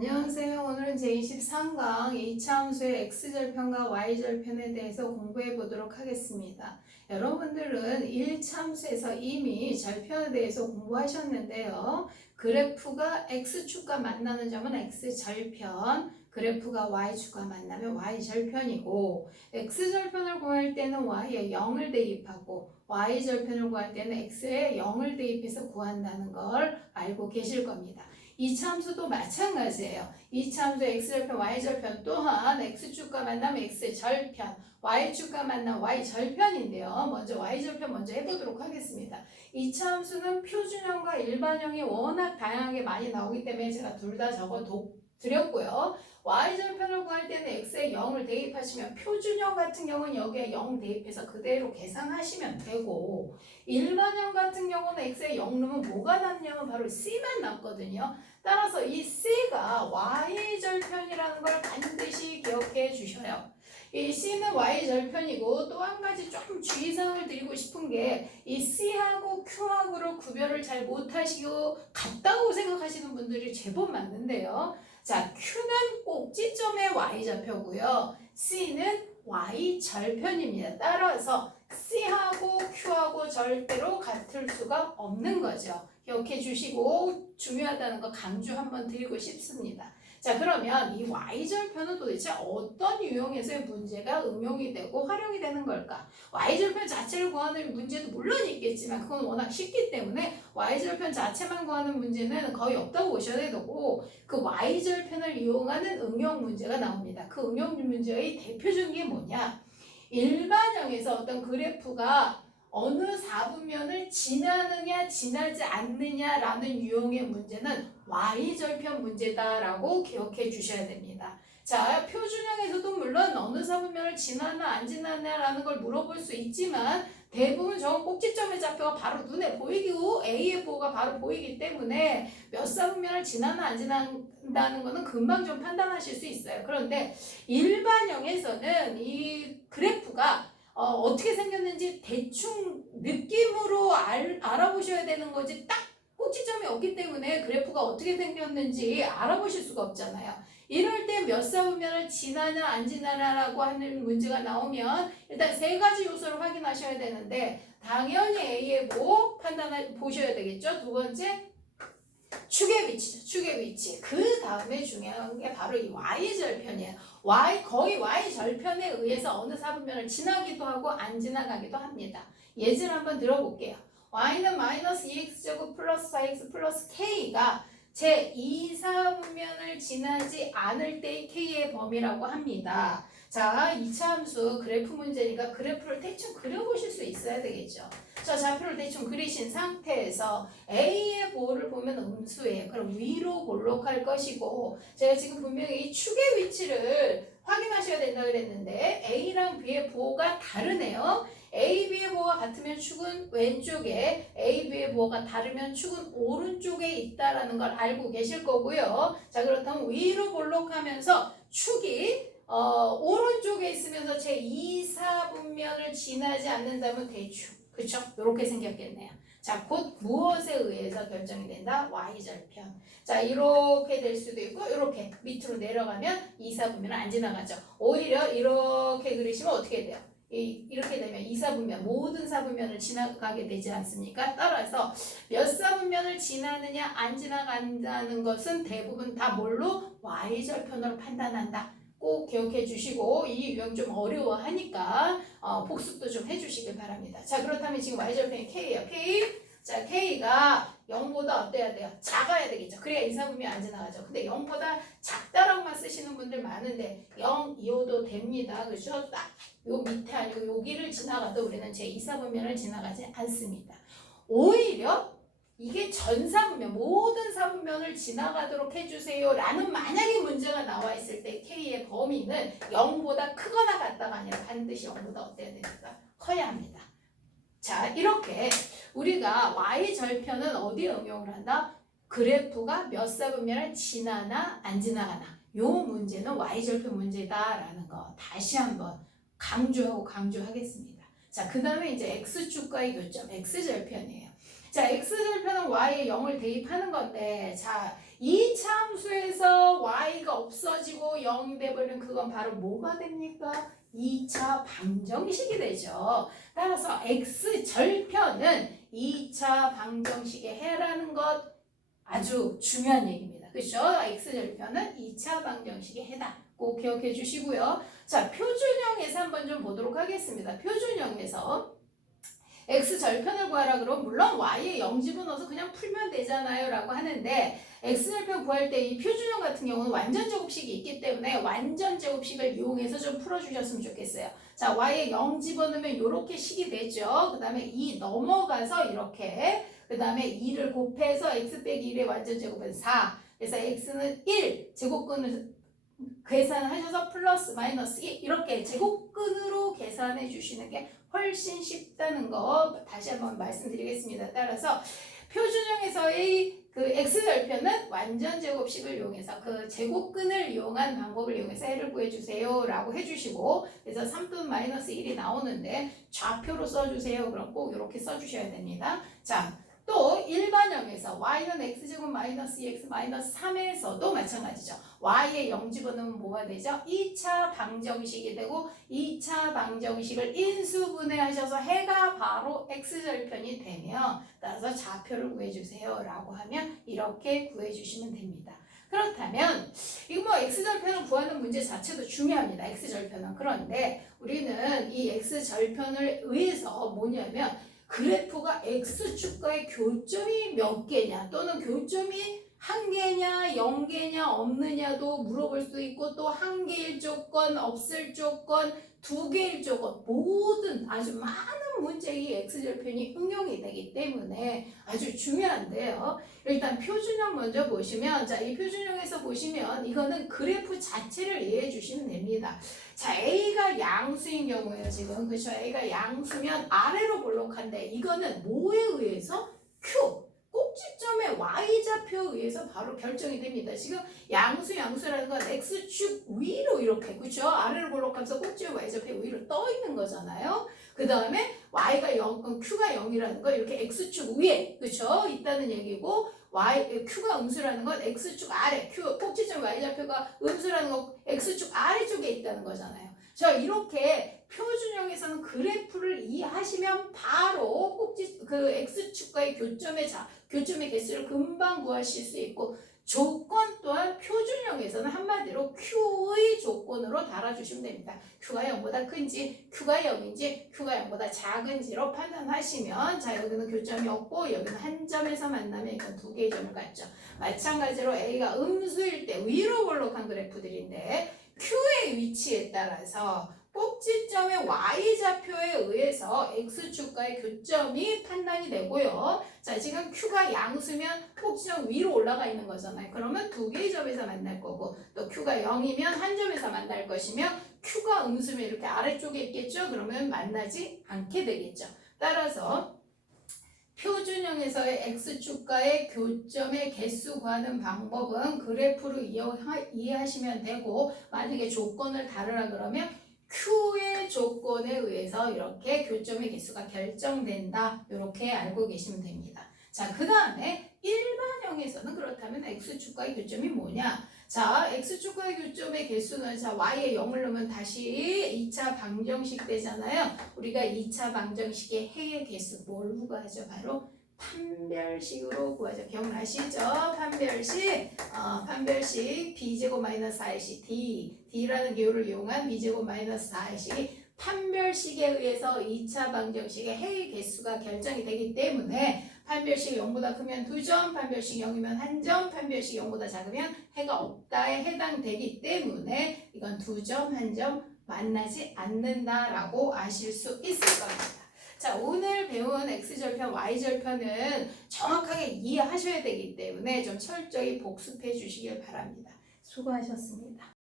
안녕하세요. 오늘은 제23강 H함수의 X절편과 Y절편에 대해서 공부해 보도록 하겠습니다. 여러분들은 1참수에서 이미 절편에 대해서 공부하셨는데요. 그래프가 X축과 만나는 점은 X절편, 그래프가 Y축과 만나면 Y절편이고, X절편을 구할 때는 Y에 0을 대입하고 Y절편을 구할 때는 X에 0을 대입해서 구한다는 걸 알고 계실 겁니다. 이 참수도 마찬가지예요. 이 참수 x절편, y절편 또한 x축과 만나면 x절편, y축과 만나면 y절편인데요. 먼저 y절편 먼저 해보도록 하겠습니다. 이 참수는 표준형과 일반형이 워낙 다양하게 많이 나오기 때문에 제가 둘 다 적어 드렸고요. y절편을 구할 때는 x에 0을 대입하시면 표준형 같은 경우는 여기에 0 대입해서 그대로 계산하시면 되고, 일반형 같은 경우는 x에 0 넣으면 뭐가 남냐면 바로 c만 남거든요. 따라서 이 C가 Y절편이라는 걸 반드시 기억해 주셔요. 이 C는 Y절편이고, 또 한 가지 조금 주의사항을 드리고 싶은 게 이 C하고 Q하고를 구별을 잘 못하시고 같다고 생각하시는 분들이 제법 많은데요. 자, Q는 꼭지점의 Y좌표고요. C는 Y절편입니다. 따라서 C하고 Q하고 절대로 같을 수가 없는 거죠. 기억해 주시고 중요하다는 거 강조 한번 드리고 싶습니다. 자, 그러면 이 Y절편은 도대체 어떤 유형에서의 문제가 응용이 되고 활용이 되는 걸까? Y절편 자체를 구하는 문제도 물론 있겠지만 그건 워낙 쉽기 때문에 Y절편 자체만 구하는 문제는 거의 없다고 보셔야 되고, 그 Y절편을 이용하는 응용 문제가 나옵니다. 그 응용 문제의 대표적인 게 뭐냐? 일반형에서 어떤 그래프가 어느 사분면을 지나느냐 지나지 않느냐라는 유형의 문제는 Y절편 문제다라고 기억해 주셔야 됩니다. 자, 표준형에서도 물론 어느 사분면을 지나나 안 지나냐라는 걸 물어볼 수 있지만 대부분 저건 꼭지점의 좌표가 바로 눈에 보이고 A의 보호가 바로 보이기 때문에 몇 사분면을 지나나 안 지난다는 거는 금방 좀 판단하실 수 있어요. 그런데 일반형에서는 이 그래프가 어떻게 생겼는지 대충 느낌으로 알아보셔야 되는 거지, 딱 꼭지점이 없기 때문에 그래프가 어떻게 생겼는지 알아보실 수가 없잖아요. 이럴 때 몇 사분면을 지나냐 안 지나냐라고 하는 문제가 나오면 일단 세 가지 요소를 확인하셔야 되는데, 당연히 A의 보 보셔야 되겠죠. 두 번째, 축의 위치죠. 축의 위치. 그 다음에 중요한 게 바로 이 Y절편이에요. 거의 Y절편에 의해서 어느 사분면을 지나기도 하고 안 지나가기도 합니다. 예제를 한번 들어볼게요. Y는 마이너스 2x제곱 플러스 4x 플러스 k가 제 2사분면을 지나지 않을 때의 k의 범위라고 합니다. 자, 2차 함수 그래프 문제니까 그래프를 대충 그려보실 수 있어야 되겠죠. 자, 좌표를 대충 그리신 상태에서 A의 보호를 보면 음수예요. 그럼 위로 볼록할 것이고, 제가 지금 분명히 이 축의 위치를 확인하셔야 된다 그랬는데 A랑 B의 보호가 다르네요. A, B의 보호가 같으면 축은 왼쪽에, A, B의 보호가 다르면 축은 오른쪽에 있다라는 걸 알고 계실 거고요. 자, 그렇다면 위로 볼록하면서 축이 오른쪽에 있으면서 제 2사분면을 지나지 않는다면 대충, 그쵸? 이렇게 생겼겠네요. 자, 곧 무엇에 의해서 결정이 된다? Y절편. 자, 이렇게 될 수도 있고 이렇게 밑으로 내려가면 2사분면은 안 지나가죠. 오히려 이렇게 그리시면 어떻게 돼요? 이렇게 되면 2사분면, 모든 사분면을 지나가게 되지 않습니까? 따라서 몇 사분면을 지나느냐 안 지나간다는 것은 대부분 다 뭘로? Y절편으로 판단한다. 꼭 기억해 주시고, 이 유형 좀 어려워하니까 복습도 좀 해주시길 바랍니다. 자, 그렇다면 지금 Y절편이 K예요. K. 자, K가 0보다 어때야 돼요? 작아야 되겠죠. 그래야 이사분면 안 지나가죠. 근데 0보다 작다라고만 쓰시는 분들 많은데 0, 2호도 됩니다. 그렇죠? 딱 요 밑에 아니고 여기를 지나가도 우리는 제 2사분면을 지나가지 않습니다. 오히려 이게 전 사분면, 모든 사분면을 지나가도록 해주세요 라는 만약에 문제가 나와 있을 때 K의 범위는 0보다 크거나 같다가 아니라 반드시 0보다 어때야 됩니까? 커야 합니다. 자, 이렇게 우리가 Y절편은 어디에 응용을 한다? 그래프가 몇 사분면을 지나나 안 지나가나, 요 문제는 Y절편 문제다라는 거 다시 한번 강조하겠습니다. 자, 그 다음에 이제 X축과의 교점, X절편이에요. 자, X절편은 Y에 0을 대입하는 건데, 자, 이 참수에서 y가 없어지고 0이 돼버리면 그건 바로 뭐가 됩니까? 2차 방정식이 되죠. 따라서 x절편은 2차 방정식에 해라는 것 아주 중요한 얘기입니다. 그렇죠? x절편은 2차 방정식에 해다. 꼭 기억해 주시고요. 자, 표준형에서 한번 좀 보도록 하겠습니다. 표준형에서 x절편을 구하라 그러면 물론 y에 0 집어넣어서 그냥 풀면 되잖아요 라고 하는데 x절편 구할 때 이 표준형 같은 경우는 완전 제곱식이 있기 때문에 완전 제곱식을 이용해서 좀 풀어주셨으면 좋겠어요. 자, y에 0 집어넣으면 이렇게 식이 되죠. 그 다음에 2 넘어가서 이렇게 그 다음에 2를 곱해서 x 빼기 1의 완전 제곱은 4 그래서 x는 1 제곱근을 계산하셔서 플러스 마이너스 2 이렇게 제곱근으로 계산해 주시는 게 훨씬 쉽다는 거 다시 한번 말씀드리겠습니다. 따라서 표준형에서의 그 x절편은 완전 제곱식을 이용해서 그 제곱근을 이용한 방법을 이용해서 해를 구해주세요 라고 해주시고 그래서 3 또는 마이너스 1이 나오는데 좌표로 써주세요. 그럼 꼭 이렇게 써주셔야 됩니다. 자, 또 일반형에서 y는 x제곱 마이너스 2x 마이너스 3에서도 마찬가지죠. y에 0 집어넣으면 뭐가 되죠? 2차 방정식이 되고 2차 방정식을 인수분해하셔서 해가 바로 x절편이 되면 따라서 좌표를 구해주세요 라고 하면 이렇게 구해주시면 됩니다. 그렇다면 이거 뭐 x절편을 구하는 문제 자체도 중요합니다. x절편은. 그런데 우리는 이 x절편을 의해서 뭐냐면 그래프가 x축과의 교점이 몇 개냐 또는 교점이 한 개냐 0개냐 없느냐도 물어볼 수 있고 또 한 개일 조건 없을 조건 2개일 조건 모든 아주 많은 문제에 이 x절편이 응용이 되기 때문에 아주 중요한데요. 일단 표준형 먼저 보시면 자, 이 표준형에서 보시면 이거는 그래프 자체를 이해해 주시면 됩니다. 자, A가 양수인 경우에요. 지금 그렇죠? A가 양수면 아래로 볼록한데 이거는 뭐에 의해서? Q 꼭지점의 y좌표에 의해서 바로 결정이 됩니다. 지금 양수라는 건 x축 위로 이렇게 그렇죠? 아래로 볼록하면서 꼭지의 y좌표 위로 떠 있는 거잖아요. 그 다음에 y가 0, q가 0이라는 건 이렇게 x축 위에 그렇죠? 있다는 얘기고 q가 음수라는 건 x축 아래, 꼭지점 y좌표가 음수라는 건 x축 아래쪽에 있다는 거잖아요. 자, 이렇게 표준형에서는 그래프를 이해하시면 바로 그 x축과의 교점의 개수를 금방 구하실 수 있고 조건 또한 표준형에서는 한마디로 Q의 조건으로 달아주시면 됩니다. Q가 0보다 큰지, Q가 0인지, Q가 0보다 작은지로 판단하시면 자, 여기는 교점이 없고 여기는 한 점에서 만나면 이건 2개의 점을 갖죠. 마찬가지로 A가 음수일 때 위로 볼록한 그래프들인데 Q의 위치에 따라서 꼭지점의 y좌표에 의해서 x축과의 교점이 판단이 되고요. 자, 지금 q가 양수면 꼭지점 위로 올라가 있는 거잖아요. 그러면 2개의 점에서 만날 거고 또 q가 0이면 한 점에서 만날 것이며 q가 음수면 이렇게 아래쪽에 있겠죠. 그러면 만나지 않게 되겠죠. 따라서 표준형에서의 x축과의 교점의 개수 구하는 방법은 그래프로 이해하시면 되고 만약에 조건을 다르라 그러면 Q의 조건에 의해서 이렇게 교점의 개수가 결정된다. 이렇게 알고 계시면 됩니다. 자, 그 다음에 일반형에서는 그렇다면 x축과의 교점이 뭐냐? 자, x축과의 교점의 개수는 자, y에 0을 넣으면 다시 2차 방정식 되잖아요. 우리가 2차 방정식의 해의 개수 뭘 구하죠? 바로 판별식으로 구하죠. 기억나시죠? 판별식 b제곱 마이너스 4ac d라는 기호를 이용한 b제곱 마이너스 4ac 판별식에 의해서 2차 방정식의 해의 개수가 결정이 되기 때문에 판별식 0보다 크면 2점, 판별식 0이면 1점, 판별식 0보다 작으면 해가 없다에 해당되기 때문에 이건 2점, 1점 만나지 않는다라고 아실 수 있을 겁니다. 자, 오늘 배운 x절편, y절편은 정확하게 이해하셔야 되기 때문에 좀 철저히 복습해 주시길 바랍니다. 수고하셨습니다.